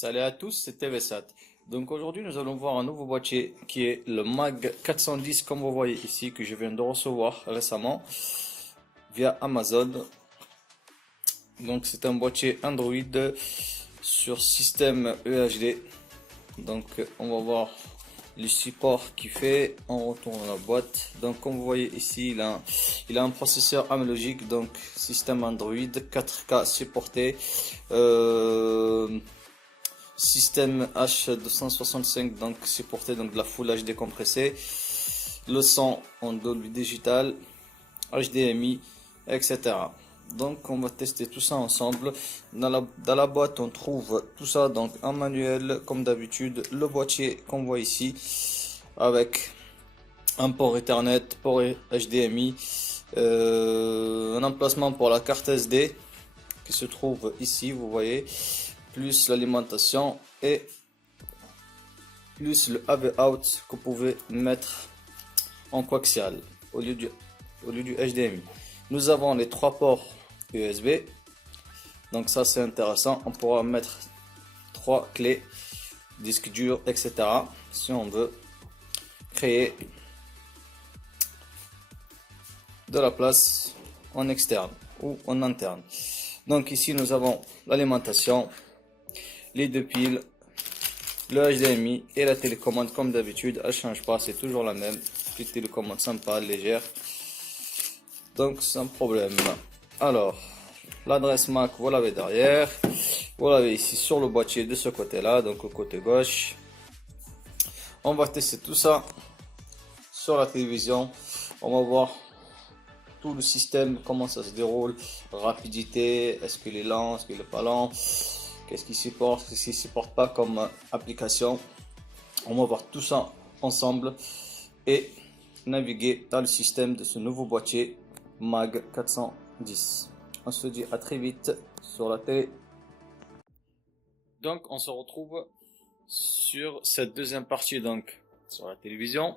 Salut à tous, c'est TVSat. Donc aujourd'hui nous allons voir un nouveau boîtier qui est le MAG 410 comme vous voyez ici que je viens de recevoir récemment via Amazon. Donc c'est un boîtier Android sur système EHD. Donc on va voir le support qu'il fait. On retourne la boîte. Donc comme vous voyez ici il a un processeur analogique, donc système Android 4K supporté. Système H265 donc supporté donc de la Full HD compressée, le son en Dolby Digital, HDMI, etc. Donc on va tester tout ça ensemble. Dans la boîte on trouve tout ça donc un manuel comme d'habitude, le boîtier qu'on voit ici avec un port Ethernet, port HDMI, un emplacement pour la carte SD qui se trouve ici, vous voyez, plus l'alimentation et plus le AV out que vous pouvez mettre en coaxial au lieu du HDMI. Nous avons les trois ports USB, donc ça c'est intéressant. On pourra mettre trois clés, disque dur, etc. si on veut créer de la place en externe ou en interne. Donc ici nous avons l'alimentation, les deux piles, le HDMI et la télécommande comme d'habitude, elle change pas, c'est toujours la même. Petite télécommande sympa, légère, donc sans problème. Alors l'adresse MAC vous l'avez derrière, vous l'avez ici sur le boîtier de ce côté là, donc au côté gauche. On va tester tout ça sur la télévision, on va voir tout le système, comment ça se déroule, rapidité, est-ce qu'il est lent, est-ce qu'il est pas lent, qu'est-ce qu'il supporte, qu'est-ce qu'il supporte pas comme application. On va voir tout ça ensemble et naviguer dans le système de ce nouveau boîtier MAG 410. On se dit à très vite sur la télé. Donc on se retrouve sur cette deuxième partie, donc sur la télévision.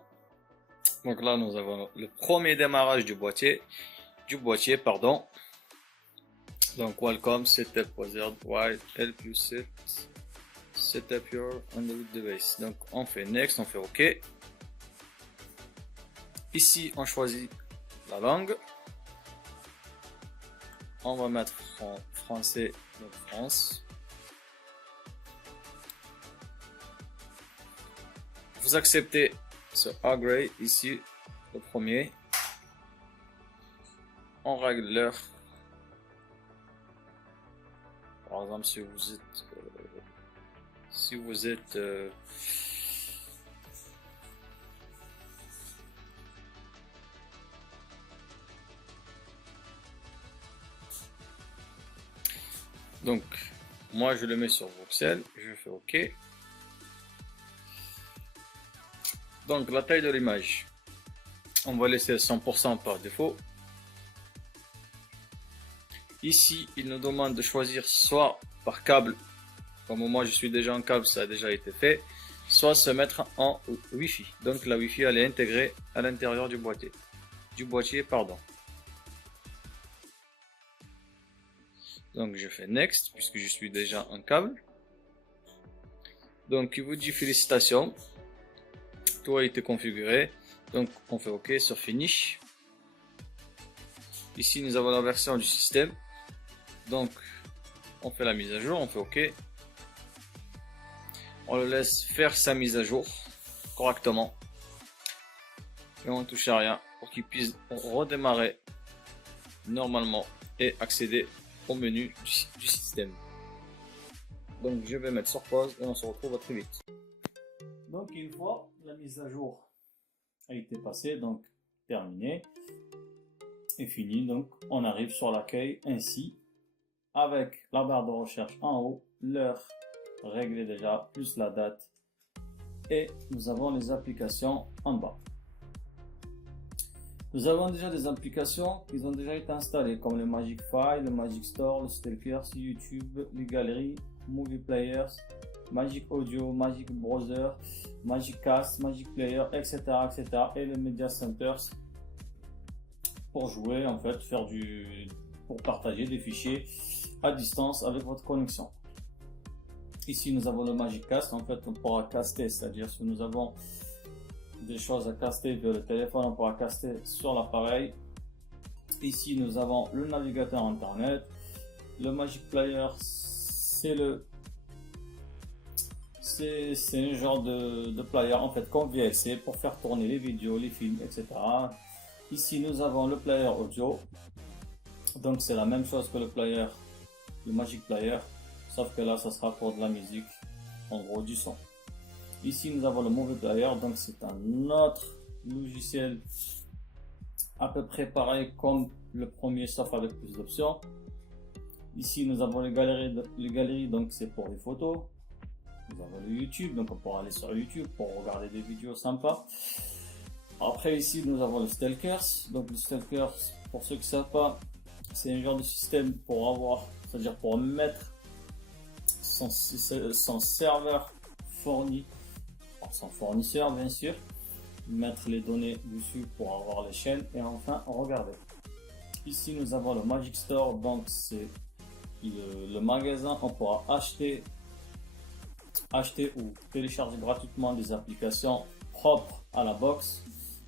Donc là nous avons le premier démarrage du boîtier, pardon. Donc welcome, setup wizard white L plus 7 setup your Android device. Donc on fait next, on fait OK. Ici on choisit la langue. On va mettre français, donc France. Vous acceptez ce agree ici, le premier. On règle l'heure. Par exemple, si vous êtes donc moi je le mets sur Voxel, je fais OK. Donc la taille de l'image, on va laisser 100% par défaut. Ici il nous demande de choisir soit par câble, comme moi je suis déjà en câble, ça a déjà été fait, soit se mettre en Wi-Fi. Donc la Wi-Fi elle est intégrée à l'intérieur du boîtier, pardon. Donc je fais next puisque je suis déjà en câble. Donc il vous dit félicitations, tout a été configuré. Donc on fait OK sur finish. Ici nous avons la version du système. Donc on fait la mise à jour, on fait OK. On le laisse faire sa mise à jour correctement. Et on ne touche à rien pour qu'il puisse redémarrer normalement et accéder au menu du système. Donc je vais mettre sur pause et on se retrouve très vite. Donc une fois la mise à jour a été passée, donc terminée et finie, donc on arrive sur l'accueil ainsi avec la barre de recherche en haut, l'heure réglée déjà, plus la date, et nous avons les applications en bas. Nous avons déjà des applications qui ont déjà été installées comme le Magic File, le Magic Store, le Stalkers, YouTube, les galeries, Movie Players, Magic Audio, Magic Browser, Magic Cast, Magic Player, etc., etc. et le Media Centers pour jouer, en fait, pour partager des fichiers à distance avec votre connexion. Ici, nous avons le Magic Cast. En fait, on pourra caster, c'est-à-dire si nous avons des choses à caster via le téléphone, on pourra caster sur l'appareil. Ici, nous avons le navigateur internet. Le Magic Player, c'est un genre de player en fait comme VLC pour faire tourner les vidéos, les films, etc. Ici, nous avons le player audio. Donc, c'est la même chose que le Magic Player, sauf que là, ça sera pour de la musique, en gros du son. Ici, nous avons le Movie Player, donc c'est un autre logiciel à peu près pareil comme le premier, sauf avec plus d'options. Ici, nous avons les galeries, donc c'est pour les photos. Nous avons le YouTube, donc on pourra aller sur YouTube pour regarder des vidéos sympas. Après, ici, nous avons le Stalkers. Donc, le Stalkers, pour ceux qui ne savent pas, c'est un genre de système pour avoir, c'est-à-dire pour mettre son serveur fourni par son fournisseur, bien sûr, mettre les données dessus pour avoir les chaînes et enfin regarder. Ici, nous avons le Magic Store, donc c'est le magasin. On pourra acheter ou télécharger gratuitement des applications propres à la box.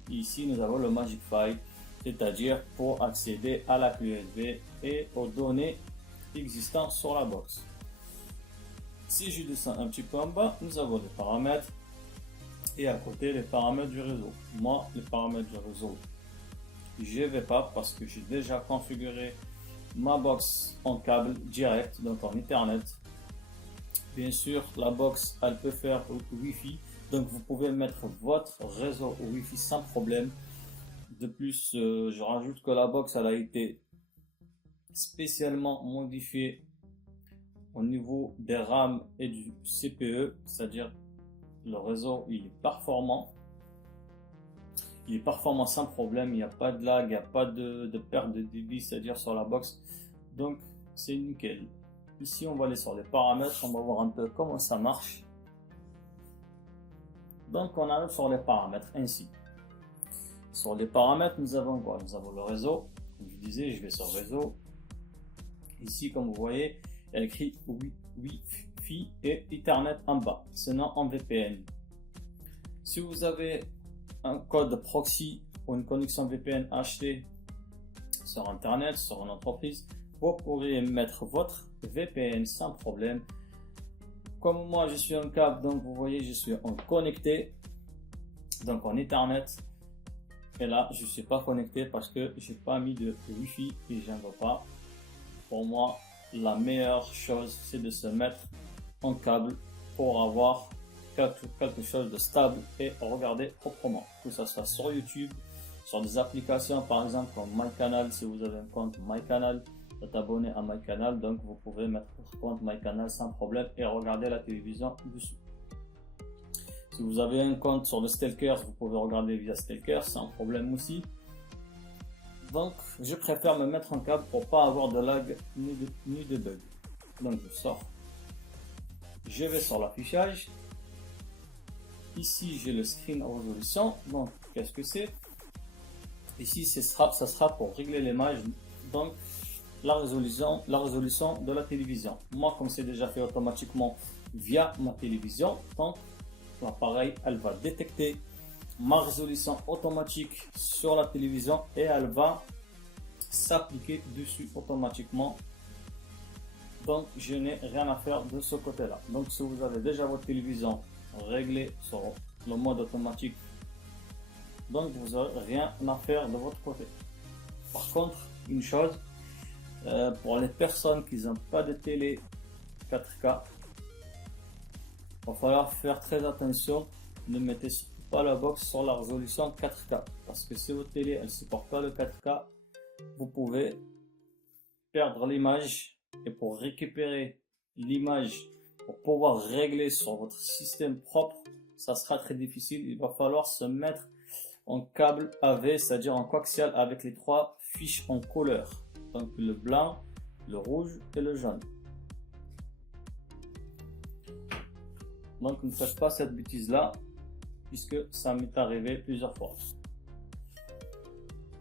Ici, nous avons le Magic File, c'est-à-dire pour accéder à la clé USB et aux données existantes sur la box. Si je descends un petit peu en bas, nous avons les paramètres et à côté les paramètres du réseau. Moi, les paramètres du réseau, je ne vais pas parce que j'ai déjà configuré ma box en câble direct, donc en Ethernet. Bien sûr, la box, elle peut faire Wi-Fi, donc vous pouvez mettre votre réseau au Wi-Fi sans problème. De plus, je rajoute que la box, elle a été spécialement modifiée au niveau des RAM et du CPE, c'est-à-dire le réseau, il est performant. Il est performant sans problème, il n'y a pas de lag, il n'y a pas de perte de débit, c'est-à-dire sur la box. Donc, c'est nickel. Ici, on va aller sur les paramètres, on va voir un peu comment ça marche. Donc, on arrive sur les paramètres ainsi. Sur les paramètres, nous avons quoi? Nous avons le réseau. Comme je disais, je vais sur réseau. Ici, comme vous voyez, il y a écrit Wi-Fi et Ethernet en bas, sinon en VPN. Si vous avez un code proxy ou une connexion VPN achetée sur Internet, sur une entreprise, vous pourrez mettre votre VPN sans problème. Comme moi, je suis en câble, donc vous voyez, je suis en connecté, donc en Ethernet. Et là, je ne suis pas connecté parce que j'ai pas mis de Wi-Fi et j'en veux pas. Pour moi, la meilleure chose, c'est de se mettre en câble pour avoir quelque chose de stable et regarder proprement. Que ça soit sur YouTube, sur des applications par exemple comme MyCanal. Si vous avez un compte MyCanal, vous êtes abonné à MyCanal, donc vous pouvez mettre votre compte MyCanal sans problème et regarder la télévision dessus. Si vous avez un compte sur le Stalkers, vous pouvez regarder via Stalkers sans problème aussi. Donc je préfère me mettre en câble pour pas avoir de lag ni de bug. Donc je sors. Je vais sur l'affichage. Ici j'ai le screen résolution. Donc qu'est-ce que c'est? Ici ça sera pour régler l'image, donc la résolution de la télévision. Moi, comme c'est déjà fait automatiquement via ma télévision, donc l'appareil, elle va détecter ma résolution automatique sur la télévision et elle va s'appliquer dessus automatiquement. Donc je n'ai rien à faire de ce côté là. Donc si vous avez déjà votre télévision réglée sur le mode automatique, donc vous n'aurez rien à faire de votre côté. Par contre, une chose, pour les personnes qui n'ont pas de télé 4K, il va falloir faire très attention. Ne mettez surtout pas la box sur la résolution 4K, parce que si votre télé elle supporte pas le 4K, vous pouvez perdre l'image. Et pour récupérer l'image, pour pouvoir régler sur votre système propre, ça sera très difficile. Il va falloir se mettre en câble AV, c'est-à-dire en coaxial avec les trois fiches en couleur, donc le blanc, le rouge et le jaune. Donc ne faites pas cette bêtise là, puisque ça m'est arrivé plusieurs fois.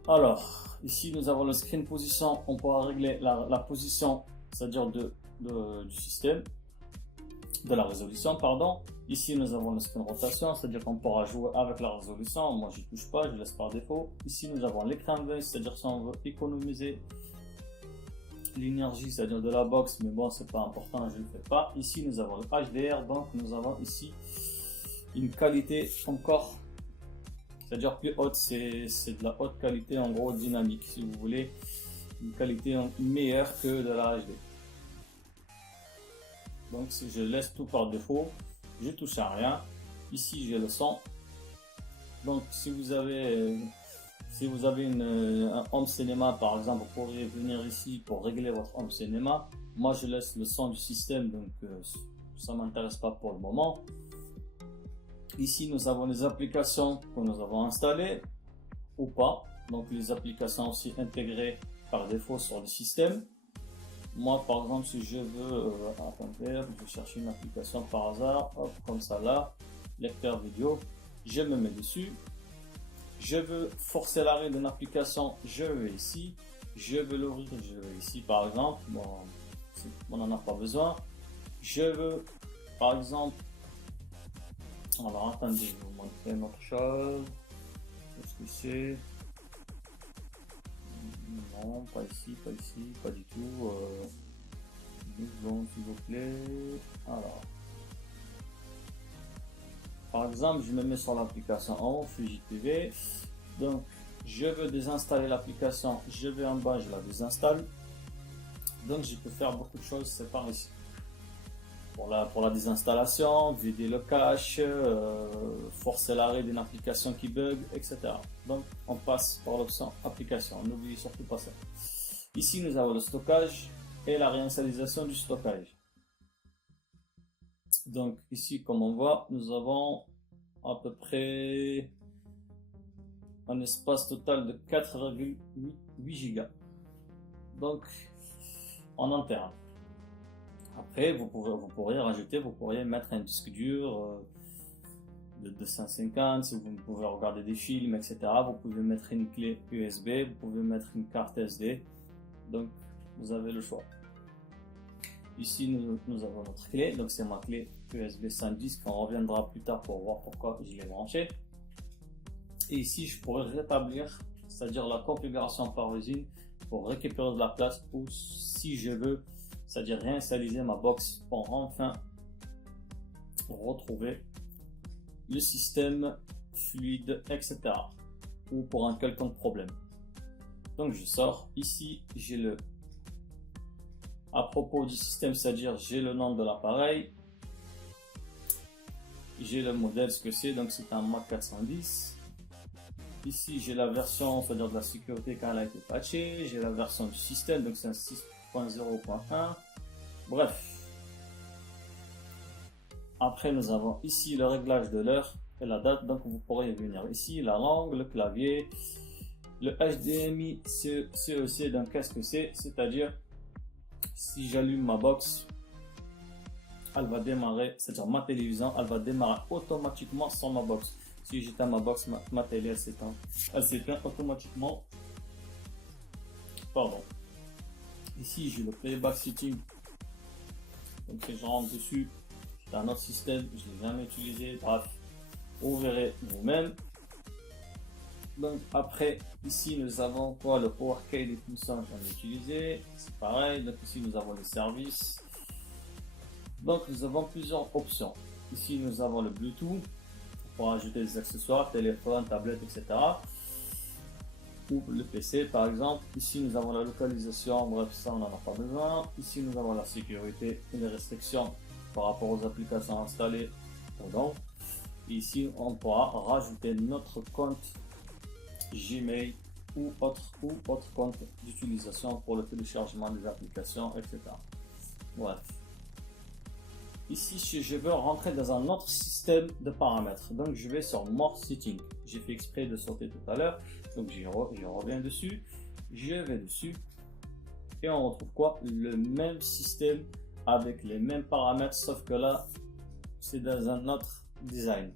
Alors ici nous avons le screen position. On pourra régler la position, c'est-à-dire du système. de la résolution, pardon. Ici, nous avons le screen rotation, c'est-à-dire qu'on pourra jouer avec la résolution. Moi, je touche pas, je laisse par défaut. Ici, nous avons l'écran veille, c'est-à-dire si on veut économiser l'énergie, c'est-à-dire de la box, mais bon, c'est pas important, je le fais pas. Ici, nous avons le HDR, donc nous avons ici une qualité encore, c'est-à-dire plus haute, c'est de la haute qualité, en gros dynamique, si vous voulez, une qualité meilleure que de la HD. Donc si je laisse tout par défaut, je touche à rien. Ici j'ai le son. Donc si vous avez un home cinéma par exemple, vous pourriez venir ici pour régler votre home cinéma. Moi je laisse le son du système, donc ça m'intéresse pas pour le moment. Ici nous avons les applications que nous avons installées ou pas. Donc les applications aussi intégrées par défaut sur le système. Moi, par exemple, si je veux, attendez, je cherche une application par hasard, hop, comme ça là, lecteur vidéo, je me mets dessus. Je veux forcer l'arrêt d'une application, je vais ici. Je veux l'ouvrir, je vais ici, par exemple. Bon, on n'en a pas besoin. Je veux, par exemple, alors attendez, je vais vous montrer une autre chose. Qu'est-ce que c'est? Non, pas ici, pas du tout. Bon, s'il vous plaît. Alors, par exemple, je me mets sur l'application en haut, Fuji TV. Donc, je veux désinstaller l'application. Je vais en bas, je la désinstalle. Donc, je peux faire beaucoup de choses. C'est par ici. Pour la désinstallation, vider le cache, forcer l'arrêt d'une application qui bug, etc. Donc on passe par l'option application, n'oubliez surtout pas ça. Ici nous avons le stockage et la réinitialisation du stockage. Donc ici comme on voit, nous avons à peu près un espace total de 4,8 Go. Donc en interne. Après, vous pourriez mettre un disque dur de 250, si vous pouvez regarder des films, etc. Vous pouvez mettre une clé USB, vous pouvez mettre une carte SD. Donc, vous avez le choix. Ici, nous avons notre clé. Donc, c'est ma clé USB sans disque. On reviendra plus tard pour voir pourquoi je l'ai branché. Et ici, je pourrais rétablir, c'est-à-dire la configuration par usine pour récupérer de la place ou si je veux, c'est-à-dire réinitialiser ma box pour enfin retrouver le système fluide, etc. ou pour un quelconque problème. Donc je sors ici, j'ai le à propos du système, c'est-à-dire j'ai le nom de l'appareil, j'ai le modèle, ce que c'est, donc c'est un Mac 410. Ici j'ai la version, c'est-à-dire de la sécurité quand elle a été patchée, j'ai la version du système, donc c'est un 6.0.1. Bref, après nous avons ici le réglage de l'heure et la date, donc vous pourrez venir ici, la langue, le clavier, le HDMI, CEC, donc qu'est-ce que c'est? C'est-à-dire si j'allume ma box, elle va démarrer, c'est-à-dire ma télévision, elle va démarrer automatiquement sans ma box. Si j'éteins ma box, ma télé elle s'éteint automatiquement. Pardon. Ici j'ai le playback setting. Donc si je rentre dessus, c'est un autre système, je ne l'ai jamais utilisé, bref, vous verrez vous-même. Donc après, ici nous avons quoi? Le Power Key et tout ça, j'en ai utilisé, c'est pareil. Donc ici nous avons les services. Donc nous avons plusieurs options. Ici nous avons le Bluetooth pour ajouter des accessoires, téléphone, tablette, etc. Ou le PC par exemple. Ici nous avons la localisation, bref ça on n'en a pas besoin. Ici nous avons la sécurité et les restrictions par rapport aux applications installées ou non. Ici on pourra rajouter notre compte Gmail ou autre compte d'utilisation pour le téléchargement des applications, etc. Bref. Ici, je veux rentrer dans un autre système de paramètres. Donc, je vais sur More Setting. J'ai fait exprès de sauter tout à l'heure. Donc, je reviens dessus. Je vais dessus. Et on retrouve quoi? Le même système avec les mêmes paramètres, sauf que là, c'est dans un autre design.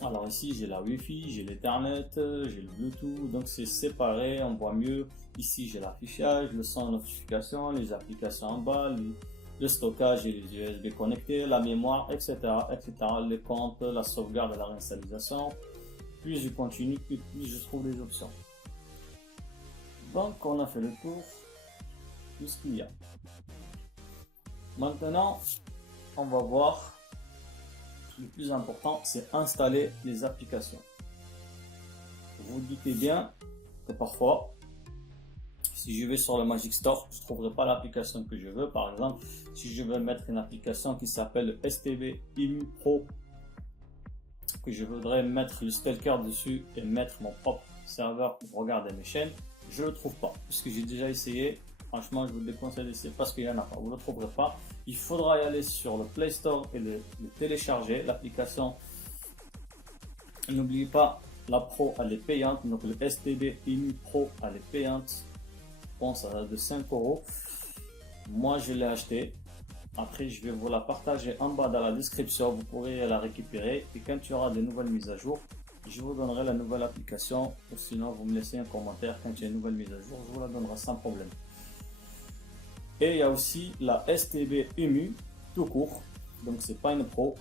Alors ici, j'ai la Wi-Fi, j'ai l'Ethernet, j'ai le Bluetooth. Donc, c'est séparé, on voit mieux. Ici, j'ai l'affichage, le son notification, les applications en bas, le le stockage et les USB connectés, la mémoire, etc., etc., les comptes, la sauvegarde et la réinitialisation. Plus je continue, plus je trouve les options. Donc on a fait le tour de ce qu'il y a. Maintenant, on va voir le plus important, c'est installer les applications. Vous vous doutez bien que parfois, si je vais sur le Magic Store, je ne trouverai pas l'application que je veux. Par exemple, si je veux mettre une application qui s'appelle STB IMU Pro, que je voudrais mettre le stalker dessus et mettre mon propre serveur pour regarder mes chaînes, je ne le trouve pas. Puisque j'ai déjà essayé, franchement, je vous déconseille d'essayer parce qu'il n'y en a pas. Vous ne le trouverez pas. Il faudra y aller sur le Play Store et le télécharger. L'application, n'oubliez pas, la Pro, elle est payante. Donc le STB IMU Pro, elle est payante. Je pense à de 5 €. Moi, je l'ai acheté. Après, je vais vous la partager en bas dans la description. Vous pourrez la récupérer. Et quand il y aura des nouvelles mises à jour, je vous donnerai la nouvelle application. Ou sinon, vous me laissez un commentaire quand il y a une nouvelle mise à jour. Je vous la donnerai sans problème. Et il y a aussi la STB IMU tout court. Donc, c'est pas une Pro.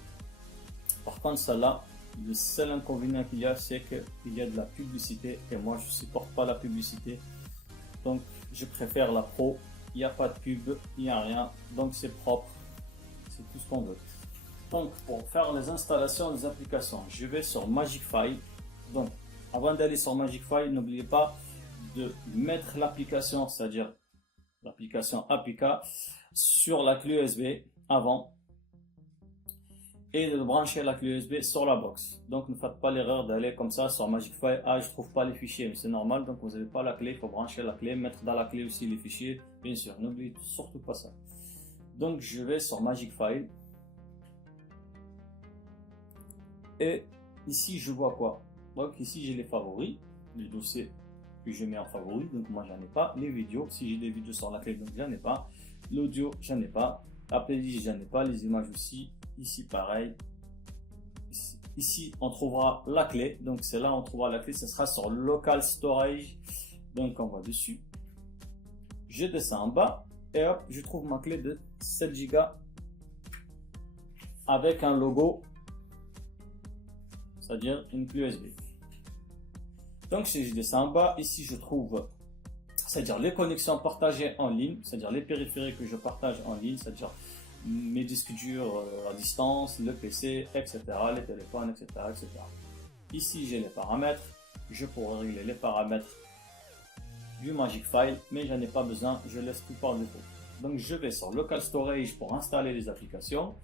Par contre, celle-là, le seul inconvénient qu'il y a, c'est qu'il y a de la publicité. Et moi, je supporte pas la publicité. Donc, je préfère la Pro. Il n'y a pas de pub, il n'y a rien. Donc, c'est propre. C'est tout ce qu'on veut. Donc, pour faire les installations des applications, je vais sur Magic File. Donc, avant d'aller sur Magic File, n'oubliez pas de mettre l'application, c'est-à-dire l'application APK, sur la clé USB avant et de brancher la clé USB sur la box. Donc, ne faites pas l'erreur d'aller comme ça sur Magic File. Ah, je trouve pas les fichiers, mais c'est normal. Donc, vous n'avez pas la clé, il faut brancher la clé, mettre dans la clé aussi les fichiers. Bien sûr, n'oubliez surtout pas ça. Donc, je vais sur Magic File. Et ici, je vois quoi? Donc, ici, j'ai les favoris, les dossiers que je mets en favoris. Donc, moi, j'en ai pas. Les vidéos, si j'ai des vidéos sur la clé, donc j'en ai pas. L'audio, j'en ai pas. La playlist, j'en ai pas. Les images aussi. Ici, pareil. Ici, on trouvera la clé. Donc, c'est là, on trouvera la clé. Ce sera sur Local Storage. Donc, on va dessus. Je descends en bas. Et hop, je trouve ma clé de 7 Go avec un logo, c'est-à-dire une clé USB. Donc, si je descends en bas, ici, je trouve, c'est-à-dire les connexions partagées en ligne, c'est-à-dire les périphériques que je partage en ligne, c'est-à-dire mes disques durs à distance, le PC, etc., les téléphones, etc., etc. Ici, j'ai les paramètres. Je pourrais régler les paramètres du Magic File, mais j'en ai pas besoin, je laisse tout par défaut. Donc, je vais sur Local Storage pour installer les applications.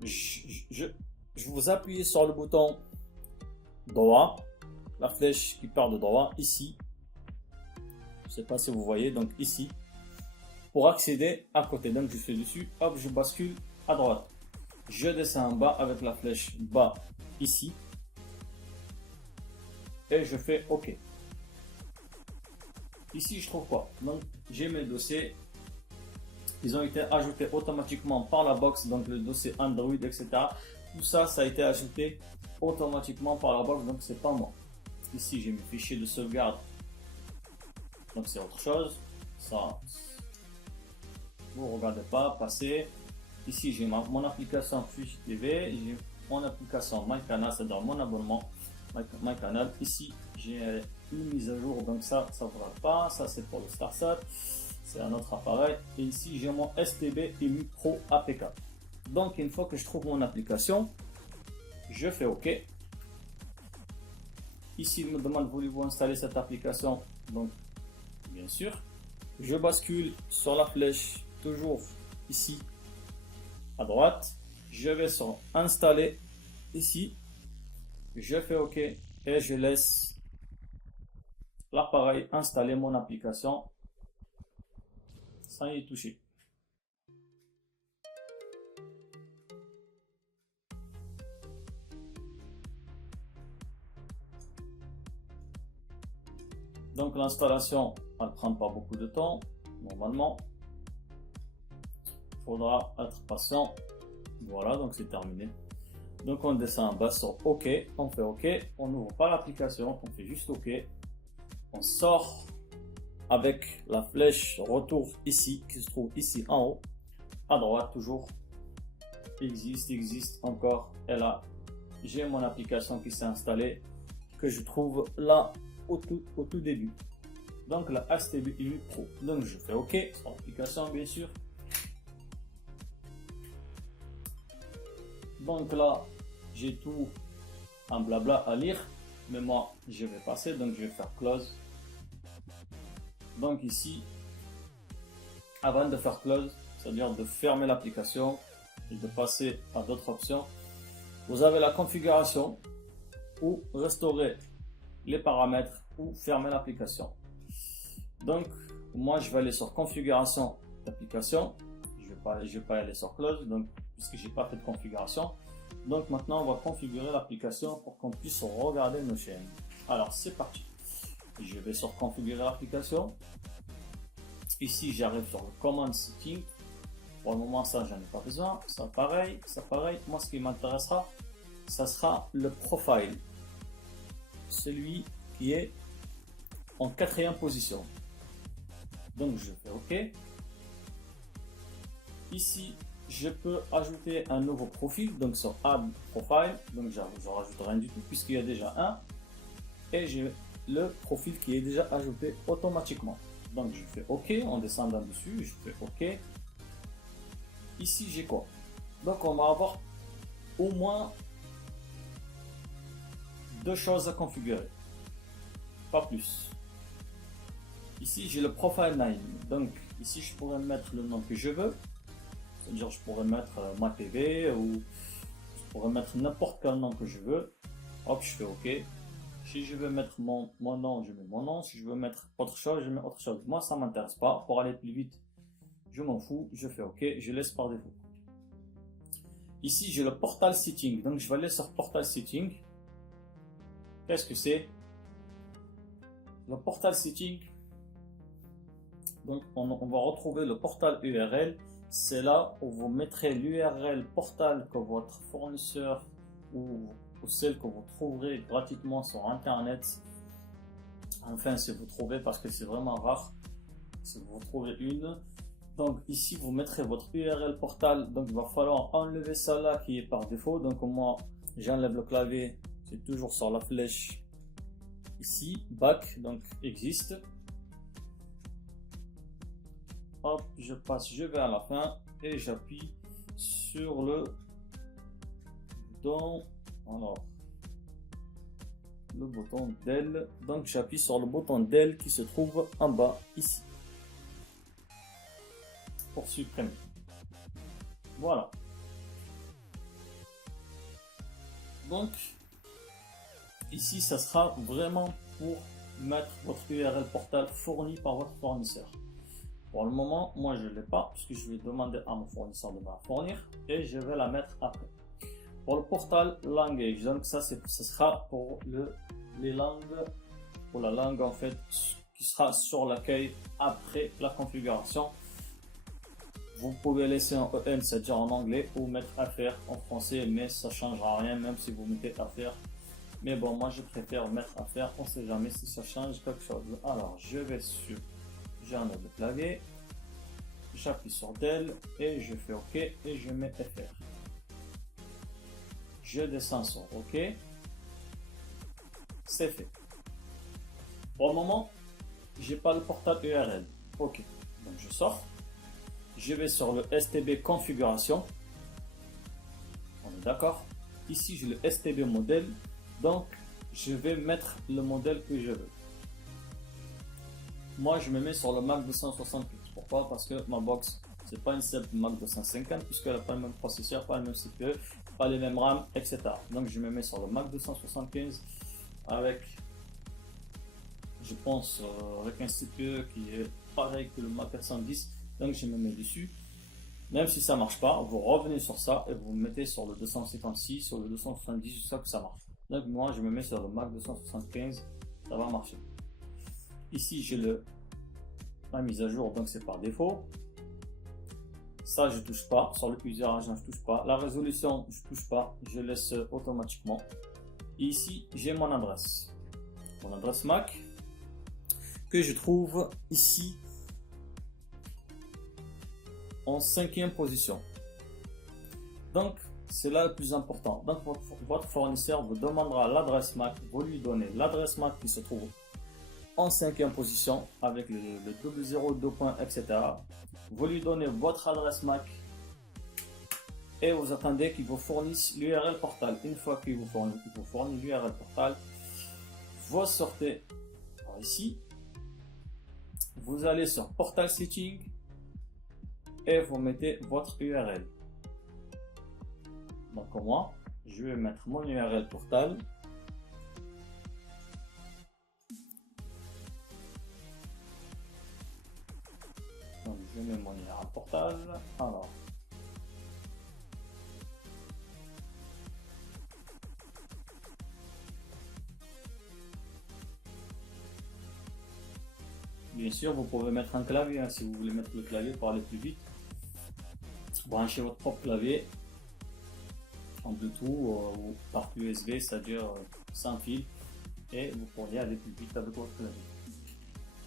Je vous appuie sur le bouton droit, la flèche qui part de droit ici. Je ne sais pas si vous voyez, donc ici, pour accéder à côté. Donc je fais dessus, hop, je bascule à droite. Je descends en bas avec la flèche bas ici et je fais OK. Ici, je trouve quoi? Donc j'ai mes dossiers. Ils ont été ajoutés automatiquement par la box, donc le dossier Android, etc. Tout ça, ça a été ajouté automatiquement par la box, donc c'est pas moi. Ici, j'ai mes fichiers de sauvegarde, donc c'est autre chose. Ça, vous regardez pas, passer. Ici, j'ai mon application Fuji TV, j'ai mon application MyCanal, c'est-à-dire mon abonnement MyCanal. Ici, j'ai une mise à jour, donc ça ne va pas. Ça, c'est pour le StarSat. C'est un autre appareil. Et ici, j'ai mon STB IMU Pro APK. Donc, une fois que je trouve mon application, je fais OK. Ici, il me demande, voulez-vous installer cette application? Donc, bien sûr. Je bascule sur la flèche, toujours ici, à droite. Je vais sur installer, ici. Je fais OK et je laisse l'appareil installer mon application sans y toucher. Donc l'installation, elle ne prend pas beaucoup de temps. Normalement, il faudra être patient. Voilà, donc c'est terminé. Donc on descend en bas sur OK, on fait OK, on n'ouvre pas l'application, on fait juste OK. On sort avec la flèche retour ici, qui se trouve ici en haut. à droite toujours existe encore. Et là, j'ai mon application qui s'est installée, que je trouve là au tout début. Donc la STB IMU Pro. Donc je fais OK sur l'application bien sûr. Donc là, j'ai tout un blabla à lire, mais moi je vais passer, donc je vais faire close. Donc ici, avant de faire close, c'est-à-dire de fermer l'application et de passer à d'autres options, vous avez la configuration ou restaurer les paramètres ou fermer l'application. Donc moi je vais aller sur configuration d'application, je vais pas aller sur close, donc puisque j'ai pas fait de configuration. Donc maintenant on va configurer l'application pour qu'on puisse regarder nos chaînes. Alors c'est parti, je vais sur configurer l'application. Ici j'arrive sur le command setting. Pour le moment ça j'en ai pas besoin. Ça pareil. Moi ce qui m'intéressera, ça sera le profile, celui qui est en 4e position. Donc je fais OK. Ici je peux ajouter un nouveau profil, donc sur Add Profile, donc je rajoute rien du tout puisqu'il y a déjà un, et j'ai le profil qui est déjà ajouté automatiquement. Donc je fais OK en descendant dessus, je fais OK. Ici j'ai quoi? Donc on va avoir au moins 2 choses à configurer, pas plus. Ici j'ai le profile name, donc ici je pourrais mettre le nom que je veux. C'est-à-dire je pourrais mettre ma TV ou je pourrais mettre n'importe quel nom que je veux. Hop, je fais OK. Si je veux mettre mon nom, je mets mon nom. Si je veux mettre autre chose, je mets autre chose. Moi, ça m'intéresse pas. Pour aller plus vite, je m'en fous. Je fais OK. Je laisse par défaut. Ici, j'ai le portal setting. Donc, je vais aller sur portal setting. Qu'est-ce que c'est? Le portal setting. Donc, on va retrouver le portal URL. C'est là où vous mettrez l'URL portal que votre fournisseur ou celle que vous trouverez gratuitement sur internet. Enfin, si vous trouvez, parce que c'est vraiment rare si vous trouvez une. Donc ici vous mettrez votre URL portal. Donc il va falloir enlever ça là qui est par défaut. Donc moi j'enlève le clavier, c'est toujours sur la flèche ici, back, donc existe. Hop, je vais à la fin et j'appuie sur le bouton, alors le bouton del. Donc j'appuie sur le bouton del qui se trouve en bas ici pour supprimer. Voilà. Donc ici ça sera vraiment pour mettre votre URL portal fourni par votre fournisseur. Pour le moment, moi je ne l'ai pas puisque je vais demander à mon fournisseur de me la fournir et je vais la mettre après. Pour le portal language, donc ça sera pour les langues, pour la langue en fait qui sera sur l'accueil après la configuration. Vous pouvez laisser en EN, c'est-à-dire en anglais, ou mettre affaire en français, mais ça ne changera rien même si vous mettez affaire. Mais bon, moi je préfère mettre affaire, on ne sait jamais si ça change quelque chose. Alors je vais sur, j'enlève le clavier, j'appuie sur del et je fais OK et je mets FR. Je descends sur OK, c'est fait. Pour le moment, j'ai pas le portal URL. OK, donc je sors, je vais sur le STB configuration. On est d'accord. Ici j'ai le STB modèle, donc je vais mettre le modèle que je veux. Moi je me mets sur le Mac 268. Pourquoi? Parce que ma box c'est pas une simple Mac 250 puisqu'elle n'a pas le même processeur, pas le même CPU, pas les mêmes RAM, etc. Donc je me mets sur le Mac 275 avec, je pense, avec un CPU qui est pareil que le Mac 410. Donc je me mets dessus. Même si ça marche pas, vous revenez sur ça et vous mettez sur le 256, sur le 270 jusqu'à que ça marche. Donc moi je me mets sur le Mac 275, ça va marcher. Ici j'ai la mise à jour, donc c'est par défaut. Ça je touche pas, sur le user agent je touche pas, la résolution je touche pas, je laisse automatiquement. Et ici j'ai mon adresse Mac que je trouve ici en 5e position. Donc, c'est là le plus important. Donc, votre fournisseur vous demandera l'adresse MAC, vous lui donnez l'adresse MAC qui se trouve en 5e position avec le 002 points, etc. Vous lui donnez votre adresse MAC et vous attendez qu'il vous fournisse l'URL portal. Une fois qu'il vous fournit l'URL portal, vous sortez par ici, vous allez sur Portal Setting et vous mettez votre URL. Donc moi, je vais mettre mon URL portal. Donc je mets mon URL portal. Alors, bien sûr, vous pouvez mettre un clavier hein, si vous voulez mettre le clavier pour aller plus vite. Branchez votre propre clavier en Bluetooth ou par USB, c'est-à-dire sans fil, et vous pourriez aller plus vite avec votre clavier.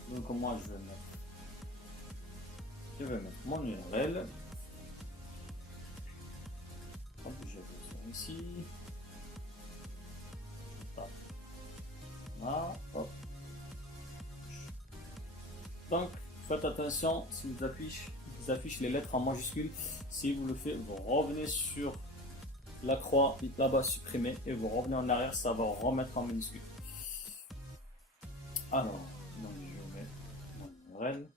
Donc moi je vais mettre mon URL. Hop, je vais sur ici. Hop. Là, hop. Donc faites attention si vous affiche les lettres en majuscule. Si vous le faites, vous revenez sur la croix là-bas supprimée et vous revenez en arrière, ça va remettre en minuscule. Alors, donc je mets mon URL.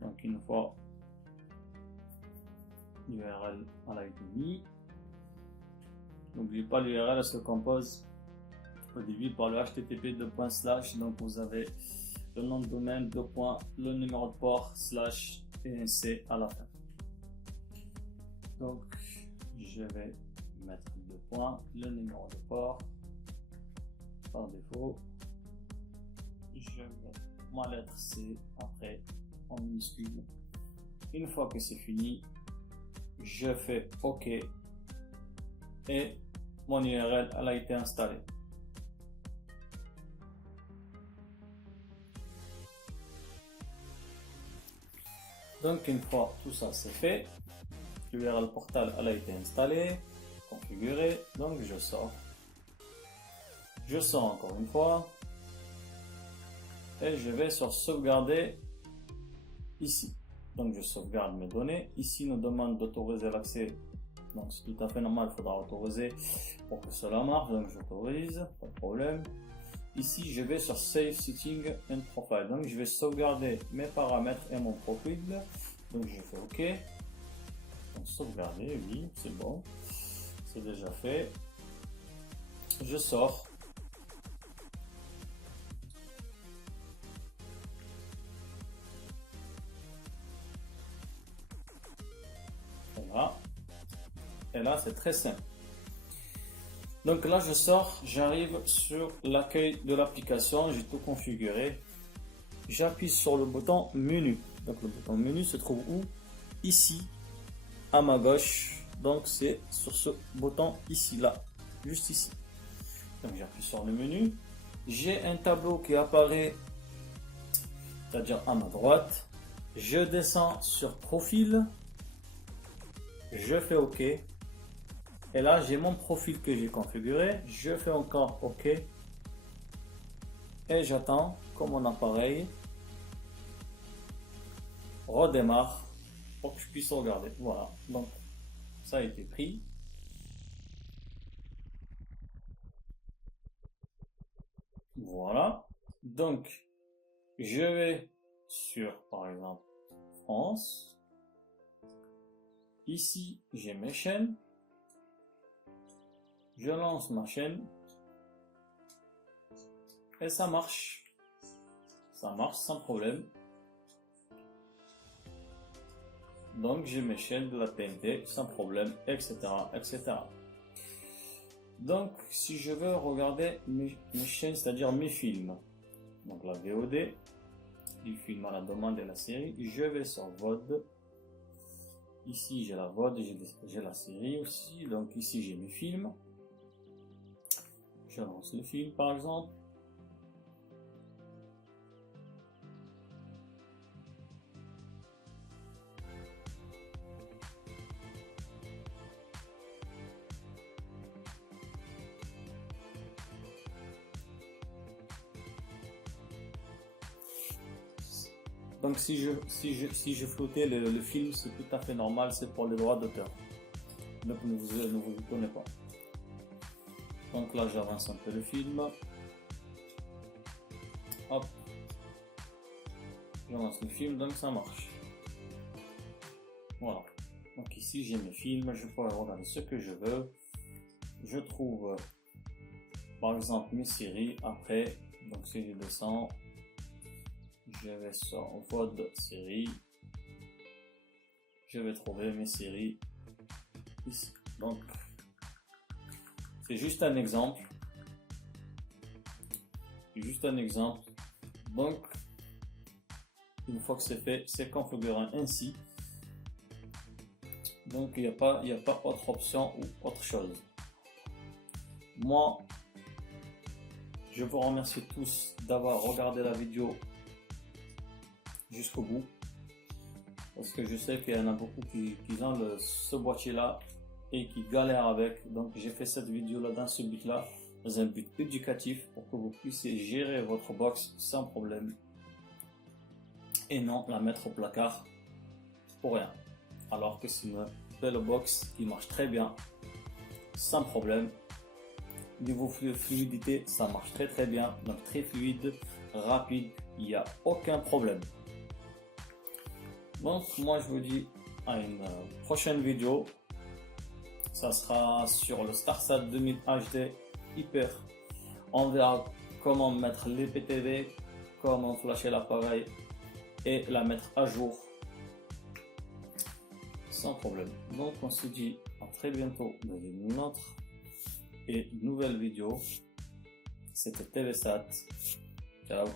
Donc une fois l'URL a été mis, n'oubliez pas l'URL se compose au début par le http : donc vous avez le nom de domaine, le numéro de port / et un C à la fin. Donc je vais mettre le numéro de port par défaut. Je mets ma lettre C après en minuscule. Une fois que c'est fini, je fais OK et mon URL elle a été installée. Donc une fois tout ça c'est fait, l'URL portal elle a été installée, configurée, donc je sors encore une fois et je vais sur sauvegarder ici. Donc je sauvegarde mes données. Ici nous demande d'autoriser l'accès. Donc c'est tout à fait normal, il faudra autoriser pour que cela marche. Donc j'autorise, pas de problème. Ici je vais sur Save Setting and Profile. Donc je vais sauvegarder mes paramètres et mon profil. Donc je fais OK. Donc sauvegarder, oui, c'est bon. C'est déjà fait. Je sors. Et là c'est très simple. Donc là je sors, j'arrive sur l'accueil de l'application, j'ai tout configuré. J'appuie sur le bouton menu. Donc le bouton menu se trouve où? Ici, à ma gauche. Donc c'est sur ce bouton ici, là, juste ici. Donc j'appuie sur le menu. J'ai un tableau qui apparaît, c'est-à-dire à ma droite. Je descends sur profil. Je fais OK. Et là, j'ai mon profil que j'ai configuré. Je fais encore OK. Et j'attends que mon appareil redémarre pour que je puisse regarder. Voilà. Donc, ça a été pris. Voilà. Donc, je vais sur, par exemple, France. Ici, j'ai mes chaînes. Je lance ma chaîne et ça marche sans problème. Donc j'ai mes chaînes de la TNT sans problème, etc., etc. Donc si je veux regarder mes chaînes, c'est-à-dire mes films, donc la VOD, du film à la demande de la série. Je vais sur VOD. Ici j'ai la VOD, j'ai la série aussi. Donc ici j'ai mes films. Je lance le film par exemple. Donc si je floutais le film, c'est tout à fait normal, c'est pour les droits d'auteur. Donc ne vous étonnez pas. Donc là j'avance un peu le film. Hop. J'avance le film, donc ça marche. Voilà. Donc ici j'ai mes films, je peux regarder ce que je veux. Je trouve par exemple mes séries après. Donc si je descends, je vais sur VOD série. Je vais trouver mes séries ici. Donc c'est juste un exemple. Juste un exemple. Donc une fois que c'est fait, c'est configuré ainsi. Donc il n'y a pas autre option ou autre chose. Moi, je vous remercie tous d'avoir regardé la vidéo jusqu'au bout. Parce que je sais qu'il y en a beaucoup qui ont ce boîtier là et qui galèrent avec. Donc j'ai fait cette vidéo là dans ce but là, dans un but éducatif pour que vous puissiez gérer votre box sans problème. Et non la mettre au placard pour rien. Alors que c'est une belle box qui marche très bien, sans problème. Niveau fluidité, ça marche très bien, donc très fluide, rapide, il n'y a aucun problème. Donc moi je vous dis à une prochaine vidéo. Ça sera sur le StarSat 2000 HD Hyper. On verra comment mettre les PTV, comment flasher l'appareil et la mettre à jour sans problème. Donc on se dit à très bientôt dans une autre et nouvelle vidéo. C'était TVSat. Ciao.